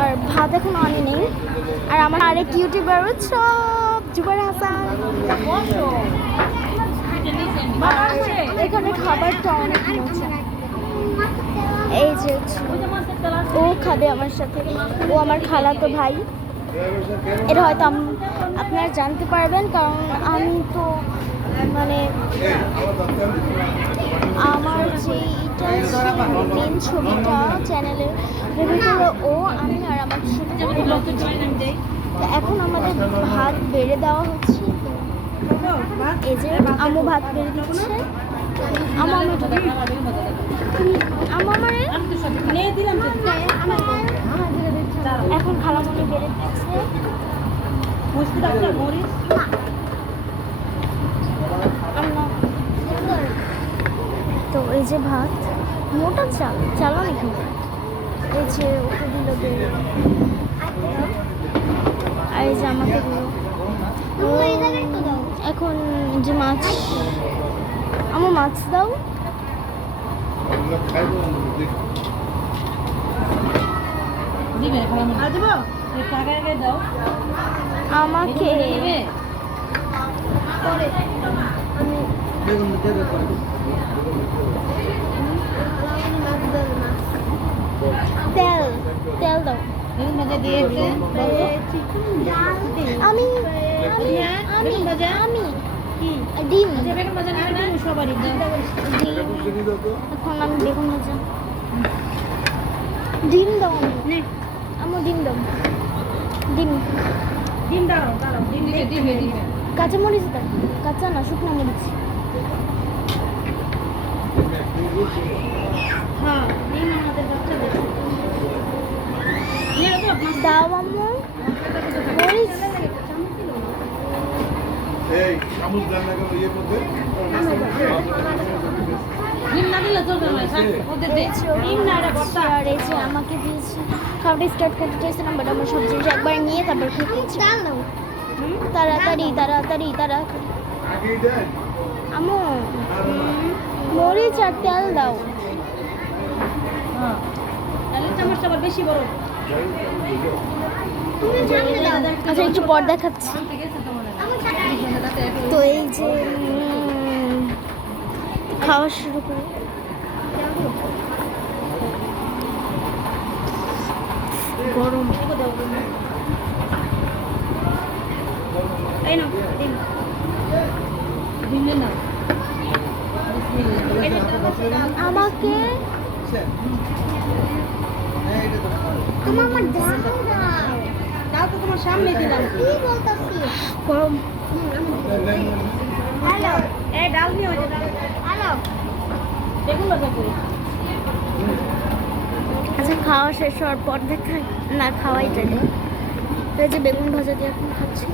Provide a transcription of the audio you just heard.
আর ভাত এখন আনি নেই। আর আমার আরেক ইউটিউবার সব জুবাইর হাসান। এখানে খাবারটা অনেক মজা। এই যে ও খাবে আমার সাথে, ও আমার খালাতো ভাই। এটা হয়তো আপনারা জানতে পারবেন, কারণ আমি তো মানে আমার যে মেন ছবিটা চ্যানেলের ভিতরে ও, আমি আর আমার ছোটো। এখন আমাদের ভাত বেড়ে দেওয়া হচ্ছে। এই যে আম্মু ভাত বেড়ে দিচ্ছে। এখন খালামণি বেড়ে দিচ্ছে। তো এই যে ভাত, মোটা চাল অনেক মোটা। এই যে ওকে দিল বেড়ে, আর এই যে আমাকে দিল। এখন যে মাছ, আমার মাছ দাও। আমাকে তেল তেল দাও। আমি ডিম। এখন আমি বেগুন ভাজা। ডিম দাও, আমার ডিম দাও। ডিম কাঁচা মরিচ দাও। কাঁচা না, শুকনো মরিচ। দাও আম্মু মরিচ। আমাকে দিয়েছি খাওয়াটা স্টার্ট করতে চাইছিলাম, বাট আমার সব জিনিস একবার নিয়ে তারপর খেতেছি। তাড়াতাড়ি তাড়াতাড়ি তাড়াতাড়ি। আম্মু মরিচ আর তেল দাও। আচ্ছা একটু পর দেখাচ্ছি। তো এই যে খাওয়া শুরু করি। গরম আমাকে তোমার সামনে দিলাম। গরম। আচ্ছা খাওয়া শেষ হওয়ার পর দেখায় না, খাওয়াই যায়। এই যে বেগুন ভাজা দিয়ে এখন খাচ্ছি।